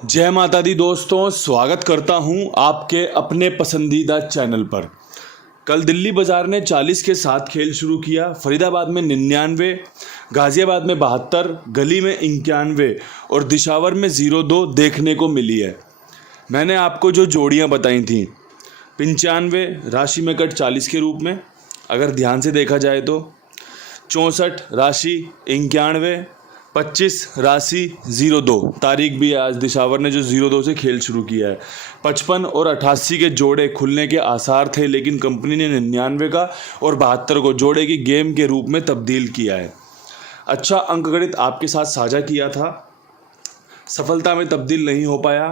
जय माता दी दोस्तों, स्वागत करता हूं आपके अपने पसंदीदा चैनल पर। कल दिल्ली बाजार ने 40 के साथ खेल शुरू किया। फरीदाबाद में 99, गाजियाबाद में 72, गली में 91 और दिशावर में 0-2 देखने को मिली है। मैंने आपको जो जोड़ियां बताई थी 95 राशि में कट 40 के रूप में, अगर ध्यान से देखा जाए तो 64 राशि 91, 25 राशि 0-2 तारीख भी है आज। दिशावर ने जो 0-2 से खेल शुरू किया है। 55 और 88 के जोड़े खुलने के आसार थे, लेकिन कंपनी ने 99 का और 72 को जोड़े की गेम के रूप में तब्दील किया है। अच्छा अंकगणित आपके साथ साझा किया था, सफलता में तब्दील नहीं हो पाया,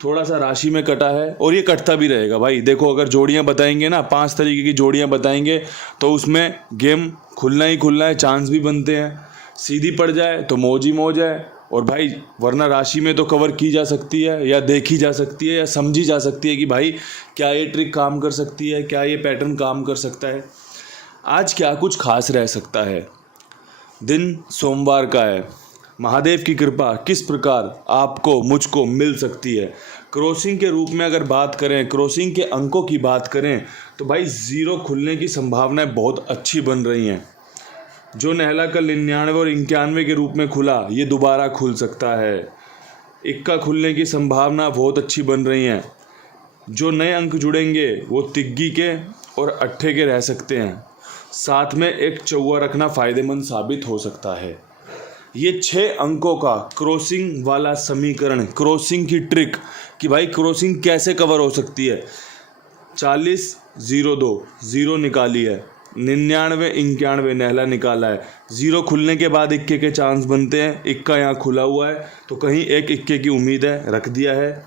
थोड़ा सा राशि में कटा है और ये कटता भी रहेगा भाई। देखो, अगर जोड़ियां बताएंगे ना, 5 तरीके की जोड़ियां बताएंगे तो उसमें गेम खुलना ही खुलना है, चांस भी बनते हैं। सीधी पड़ जाए तो मौज ही मौज है, और भाई वरना राशि में तो कवर की जा सकती है या देखी जा सकती है या समझी जा सकती है कि भाई क्या ये ट्रिक काम कर सकती है, क्या ये पैटर्न काम कर सकता है। आज क्या कुछ खास रह सकता है। दिन सोमवार का है। महादेव की कृपा किस प्रकार आपको मुझको मिल सकती है। क्रॉसिंग के रूप में अगर बात करें, क्रॉसिंग के अंकों की बात करें तो भाई 0 खुलने की संभावनाएं बहुत अच्छी बन रही हैं। जो नहला कल 99 और 91 के रूप में खुला, ये दोबारा खुल सकता है। इक्का खुलने की संभावना बहुत अच्छी बन रही है। जो नए अंक जुड़ेंगे वो तिग्गी के और अट्ठे के रह सकते हैं। साथ में एक चौवा रखना फ़ायदेमंद साबित हो सकता है। ये 6 अंकों का क्रॉसिंग वाला समीकरण, क्रॉसिंग की ट्रिक कि भाई क्रॉसिंग कैसे कवर हो सकती है। 40 02 0 निकाली है, 99 91 नहला निकाला है। 0 खुलने के बाद इक्के के चांस बनते हैं। इक्का यहाँ खुला हुआ है तो कहीं एक इक्के की उम्मीद है, रख दिया है।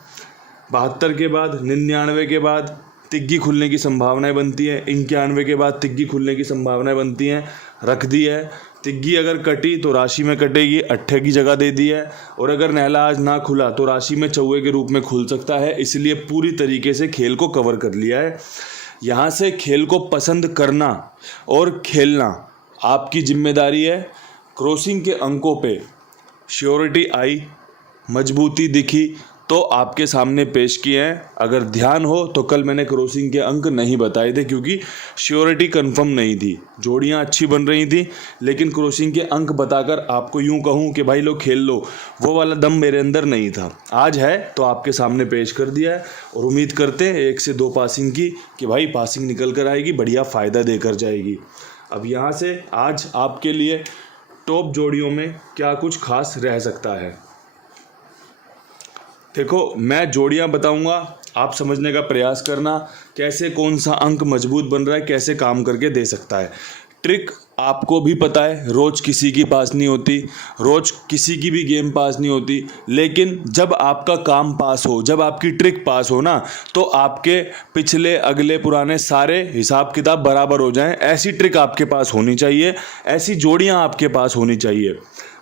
72 के बाद 99 के बाद तिग्गी खुलने की संभावनाएं बनती है। 91 के बाद तिग्गी खुलने की संभावनाएं बनती हैं, रख दी है। तिग्गी अगर कटी तो राशि में कटेगी, अट्ठे की जगह दे दी है। और अगर नहला आज ना खुला तो राशि में चौवे के रूप में खुल सकता है। इसलिए पूरी तरीके से खेल को कवर कर लिया है। यहाँ से खेल को पसंद करना और खेलना आपकी जिम्मेदारी है। क्रॉसिंग के अंकों पे श्योरिटी आई, मजबूती दिखी तो आपके सामने पेश किए हैं। अगर ध्यान हो तो कल मैंने क्रॉसिंग के अंक नहीं बताए थे क्योंकि श्योरिटी कंफर्म नहीं थी। जोड़ियां अच्छी बन रही थी, लेकिन क्रॉसिंग के अंक बताकर आपको यूं कहूं कि भाई लो खेल लो, वो वाला दम मेरे अंदर नहीं था। आज है तो आपके सामने पेश कर दिया है और उम्मीद करते हैं 1 से 2 पासिंग की कि भाई पासिंग निकल कर आएगी, बढ़िया फ़ायदा देकर जाएगी। अब यहाँ से आज आपके लिए टॉप जोड़ियों में क्या कुछ खास रह सकता है। देखो, मैं जोड़ियां बताऊंगा, आप समझने का प्रयास करना कैसे कौन सा अंक मजबूत बन रहा है, कैसे काम करके दे सकता है। ट्रिक आपको भी पता है, रोज़ किसी की पास नहीं होती, रोज़ किसी की भी गेम पास नहीं होती। लेकिन जब आपका काम पास हो, जब आपकी ट्रिक पास हो ना, तो आपके पिछले अगले पुराने सारे हिसाब किताब बराबर हो जाएं। ऐसी ट्रिक आपके पास होनी चाहिए, ऐसी जोड़ियाँ आपके पास होनी चाहिए।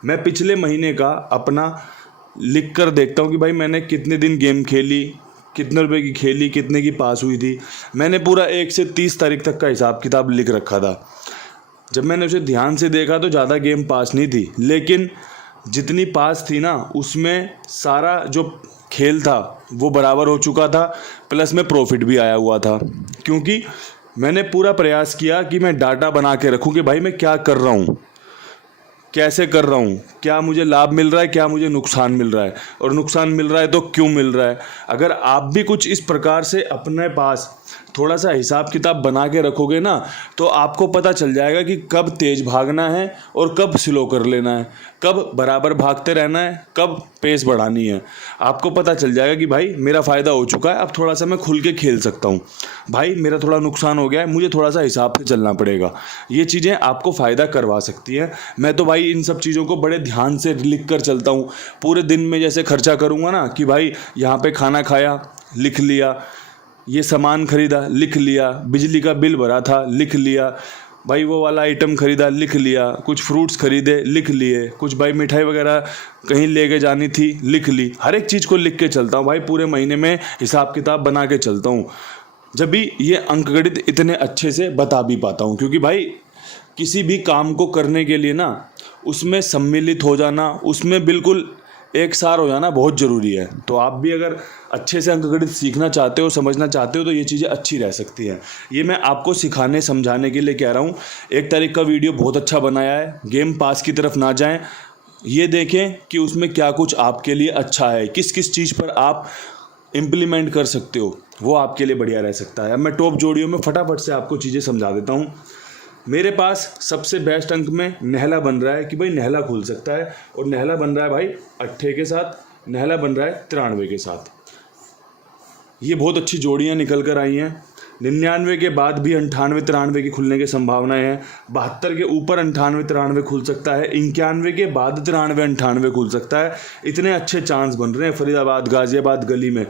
मैं पिछले महीने का अपना लिख कर देखता हूँ कि भाई मैंने कितने दिन गेम खेली, कितने रुपए की खेली, कितने की पास हुई थी। मैंने पूरा 1 से 30 तारीख तक का हिसाब किताब लिख रखा था। जब मैंने उसे ध्यान से देखा तो ज़्यादा गेम पास नहीं थी, लेकिन जितनी पास थी ना उसमें सारा जो खेल था वो बराबर हो चुका था, प्लस में प्रॉफिट भी आया हुआ था। क्योंकि मैंने पूरा प्रयास किया कि मैं डाटा बना के रखूँ कि भाई मैं क्या कर रहा हूँ, कैसे कर रहा हूँ, क्या मुझे लाभ मिल रहा है, क्या मुझे नुकसान मिल रहा है, और नुकसान मिल रहा है तो क्यों मिल रहा है। अगर आप भी कुछ इस प्रकार से अपने पास थोड़ा सा हिसाब किताब बना के रखोगे ना, तो आपको पता चल जाएगा कि कब तेज़ भागना है और कब स्लो कर लेना है, कब बराबर भागते रहना है, कब पेस बढ़ानी है। आपको पता चल जाएगा कि भाई मेरा फ़ायदा हो चुका है, अब थोड़ा सा मैं खुल के खेल सकता हूँ। भाई मेरा थोड़ा नुकसान हो गया है, मुझे थोड़ा सा हिसाब से चलना पड़ेगा। ये चीज़ें आपको फ़ायदा करवा सकती हैं। मैं तो भाई इन सब चीज़ों को बड़े ध्यान से लिख कर चलता हूँ। पूरे दिन में जैसे खर्चा करूँगा ना कि भाई यहाँ पे खाना खाया, लिख लिया, ये सामान खरीदा, लिख लिया, बिजली का बिल भरा था, लिख लिया, भाई वो वाला आइटम खरीदा, लिख लिया, कुछ फ्रूट्स खरीदे, लिख लिए, कुछ भाई मिठाई वगैरह कहीं लेके जानी थी, लिख ली। हर एक चीज़ को लिख के चलता हूँ भाई, पूरे महीने में हिसाब किताब बना के चलता हूँ। जब भी ये अंकगणित इतने अच्छे से बता भी पाता हूँ, क्योंकि भाई किसी भी काम को करने के लिए ना उसमें सम्मिलित हो जाना, उसमें बिल्कुल एक सार हो जाना बहुत ज़रूरी है। तो आप भी अगर अच्छे से अंकगणित सीखना चाहते हो, समझना चाहते हो, तो ये चीज़ें अच्छी रह सकती हैं। ये मैं आपको सिखाने समझाने के लिए कह रहा हूँ। 1 तारीख का वीडियो बहुत अच्छा बनाया है। गेम पास की तरफ ना जाएं, ये देखें कि उसमें क्या कुछ आपके लिए अच्छा है, किस किस चीज़ पर आप इम्प्लीमेंट कर सकते हो, वो आपके लिए बढ़िया रह सकता है। अब मैं टॉप जोड़ियों में फटाफट से आपको चीज़ें समझा देता हूँ। मेरे पास सबसे बेस्ट अंक में नहला बन रहा है कि भाई नहला खुल सकता है, और नहला बन रहा है भाई 8 के साथ, नहला बन रहा है 93 के साथ। ये बहुत अच्छी जोड़ियाँ निकल कर आई हैं। 99 के बाद भी 98 93 की खुलने की संभावनाएं हैं। 72 के ऊपर 98 93 खुल सकता है। 91 के बाद 93 98 खुल सकता है। इतने अच्छे चांस बन रहे हैं फरीदाबाद गाजियाबाद गली में।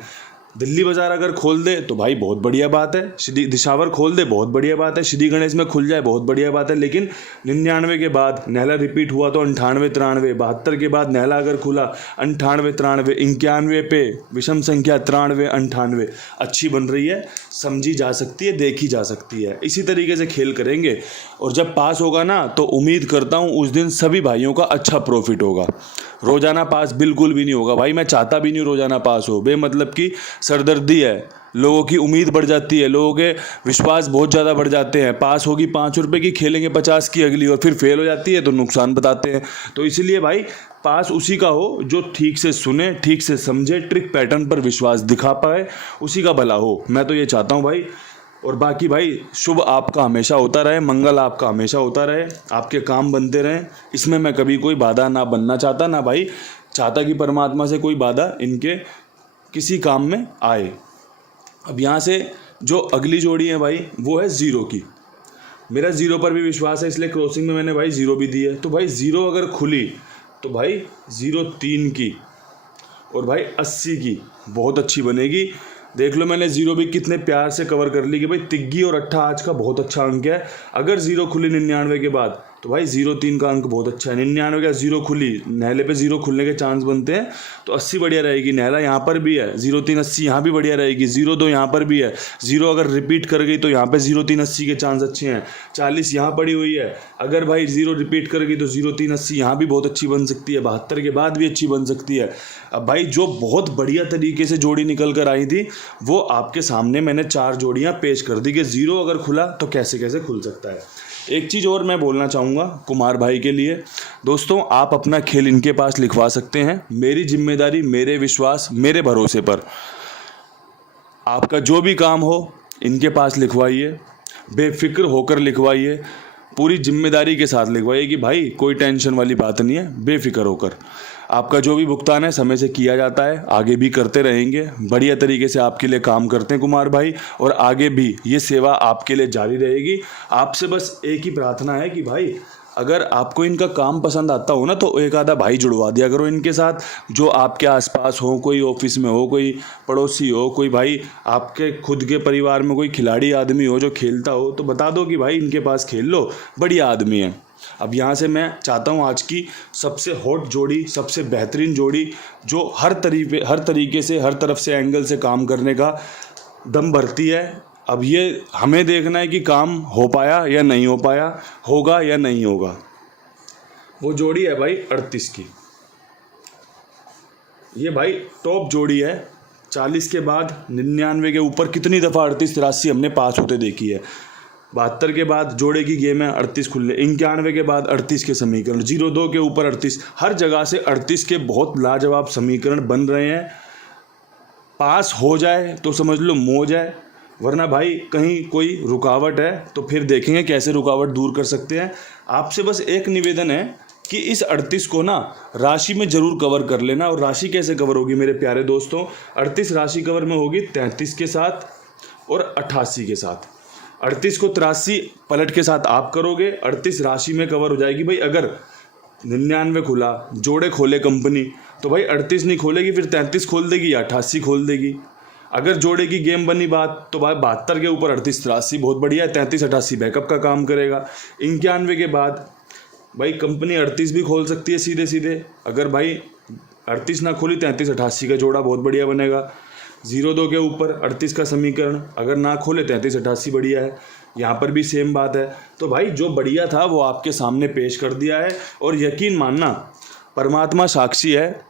दिल्ली बाजार अगर खोल दे तो भाई बहुत बढ़िया बात है, श्री दिशावर खोल दे बहुत बढ़िया बात है, श्री गणेश में खुल जाए बहुत बढ़िया बात है। लेकिन 99 के बाद नहला रिपीट हुआ तो 98 93, 72 के बाद नहला अगर खुला 98 93, 91 पे विषम संख्या 93 98 अच्छी बन रही है, समझी जा सकती है, देखी जा सकती है। इसी तरीके से खेल करेंगे और जब पास होगा ना तो उम्मीद करता हूँ उस दिन सभी भाइयों का अच्छा प्रॉफिट होगा। रोज़ाना पास बिल्कुल भी नहीं होगा भाई, मैं चाहता भी नहीं रोज़ाना पास हो। बेमतलब की सरदर्दी है, लोगों की उम्मीद बढ़ जाती है, लोगों के विश्वास बहुत ज़्यादा बढ़ जाते हैं। पास होगी 5 रुपये की, खेलेंगे 50 की अगली, और फिर फेल हो जाती है तो नुकसान बताते हैं। तो इसीलिए भाई पास उसी का हो जो ठीक से सुने, ठीक से समझे, ट्रिक पैटर्न पर विश्वास दिखा पाए, उसी का भला हो। मैं तो ये चाहता हूँ भाई। और बाकी भाई शुभ आपका हमेशा होता रहे, मंगल आपका हमेशा होता रहे, आपके काम बनते रहें। इसमें मैं कभी कोई बाधा ना बनना चाहता, ना भाई चाहता कि परमात्मा से कोई बाधा इनके किसी काम में आए। अब यहाँ से जो अगली जोड़ी है भाई वो है 0 की। मेरा 0 पर भी विश्वास है, इसलिए क्रॉसिंग में मैंने भाई 0 भी दी है। तो भाई 0 अगर खुली तो भाई 0 3 की और भाई 80 की बहुत अच्छी बनेगी। देख लो मैंने 0 भी कितने प्यार से कवर कर ली कि भाई तिग्गी और 8 आज का बहुत अच्छा अंक है। अगर 0 खुली 99 के बाद तो भाई 0 3 का अंक बहुत अच्छा है। 99 का 0 खुली, नहले पे 0 खुलने के चांस बनते हैं तो 80 बढ़िया रहेगी। नहला यहाँ पर भी है, 0 3 80 यहाँ भी बढ़िया रहेगी। 0 2 यहाँ पर भी है, 0 अगर रिपीट कर गई तो यहाँ पे 0 3 80 के चांस अच्छे हैं। 40 यहाँ पड़ी हुई है, अगर भाई 0 रिपीट कर गई तो 0 3 80 यहाँ भी बहुत अच्छी बन सकती है। 72 के बाद भी अच्छी बन सकती है। अब भाई जो बहुत बढ़िया तरीके से जोड़ी निकल कर आई थी वो आपके सामने मैंने 4 जोड़ियाँ पेश कर दी कि 0 अगर खुला तो कैसे कैसे खुल सकता है। एक चीज़ और मैं बोलना चाहूँगा कुमार भाई के लिए, दोस्तों आप अपना खेल इनके पास लिखवा सकते हैं। मेरी जिम्मेदारी, मेरे विश्वास, मेरे भरोसे पर आपका जो भी काम हो इनके पास लिखवाइए, बेफिक्र होकर लिखवाइए, पूरी जिम्मेदारी के साथ लिखवाइए कि भाई कोई टेंशन वाली बात नहीं है, बेफिक्र होकर। आपका जो भी भुगतान है समय से किया जाता है, आगे भी करते रहेंगे। बढ़िया तरीके से आपके लिए काम करते हैं कुमार भाई, और आगे भी ये सेवा आपके लिए जारी रहेगी। आपसे बस एक ही प्रार्थना है कि भाई अगर आपको इनका काम पसंद आता हो ना तो एक आधा भाई जुड़वा दिया करो इनके साथ, जो आपके आसपास हो, कोई ऑफिस में हो, कोई पड़ोसी हो, कोई भाई आपके खुद के परिवार में कोई खिलाड़ी आदमी हो जो खेलता हो, तो बता दो कि भाई इनके पास खेल लो, बढ़िया आदमी है। अब यहाँ से मैं चाहता हूँ आज की सबसे हॉट जोड़ी, सबसे बेहतरीन जोड़ी जो हर तरीके से, हर तरफ से एंगल से काम करने का दम भरती है। अब ये हमें देखना है कि काम हो पाया या नहीं हो पाया, होगा या नहीं होगा। वो जोड़ी है भाई 38 की। ये भाई टॉप जोड़ी है। 40 के बाद 99 के ऊपर कितनी दफ़ा 38 83 हमने पास होते देखी है। 72 के बाद जोड़े की गेम है 38 खुले, 91 के बाद 38 के समीकरण, 02 के ऊपर 38, हर जगह से 38 के बहुत लाजवाब समीकरण बन रहे हैं। पास हो जाए तो समझ लो मौज है, वरना भाई कहीं कोई रुकावट है तो फिर देखेंगे कैसे रुकावट दूर कर सकते हैं। आपसे बस एक निवेदन है कि इस 38 को ना राशि में ज़रूर कवर कर लेना। और राशि कैसे कवर होगी मेरे प्यारे दोस्तों? 38 राशि कवर में होगी 33 के साथ और 88 के साथ। 38 को 83 पलट के साथ आप करोगे, 38 राशि में कवर हो जाएगी। भाई अगर 99 खुला, जोड़े खोले कंपनी, तो भाई 38 नहीं खोलेगी, फिर 33 खोल देगी या 88 खोल देगी। अगर जोड़े की गेम बनी बात तो भाई 72 के ऊपर 38 83 बहुत बढ़िया है, 33 88 बैकअप का काम करेगा। 91 के बाद भाई कंपनी 38 भी खोल सकती है सीधे सीधे। अगर भाई 38 ना खोली 33 88 का जोड़ा बहुत बढ़िया बनेगा। 02 के ऊपर 38 का समीकरण अगर ना खोले 33 88 बढ़िया है। यहाँ पर भी सेम बात है। तो भाई जो बढ़िया था वो आपके सामने पेश कर दिया है। और यकीन मानना, परमात्मा साक्षी है,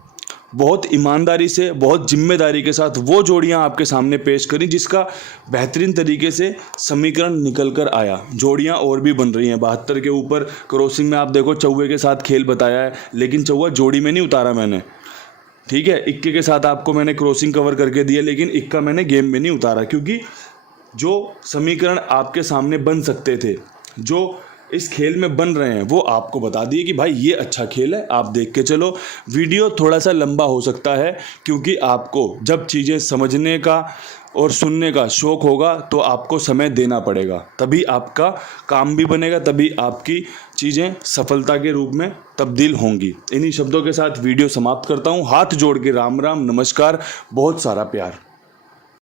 बहुत ईमानदारी से, बहुत जिम्मेदारी के साथ वो जोड़ियां आपके सामने पेश करी जिसका बेहतरीन तरीके से समीकरण निकल कर आया। जोड़ियां और भी बन रही हैं। 72 के ऊपर क्रॉसिंग में आप देखो चौवे के साथ खेल बताया है, लेकिन चौवा जोड़ी में नहीं उतारा मैंने, ठीक है। इक्के के साथ आपको मैंने क्रॉसिंग कवर करके दिया, लेकिन इक्का मैंने गेम में नहीं उतारा, क्योंकि जो समीकरण आपके सामने बन सकते थे, जो इस खेल में बन रहे हैं, वो आपको बता दिए कि भाई ये अच्छा खेल है, आप देख के चलो। वीडियो थोड़ा सा लंबा हो सकता है, क्योंकि आपको जब चीज़ें समझने का और सुनने का शौक़ होगा तो आपको समय देना पड़ेगा, तभी आपका काम भी बनेगा, तभी आपकी चीज़ें सफलता के रूप में तब्दील होंगी। इन्हीं शब्दों के साथ वीडियो समाप्त करता हूँ। हाथ जोड़ के राम राम, नमस्कार, बहुत सारा प्यार।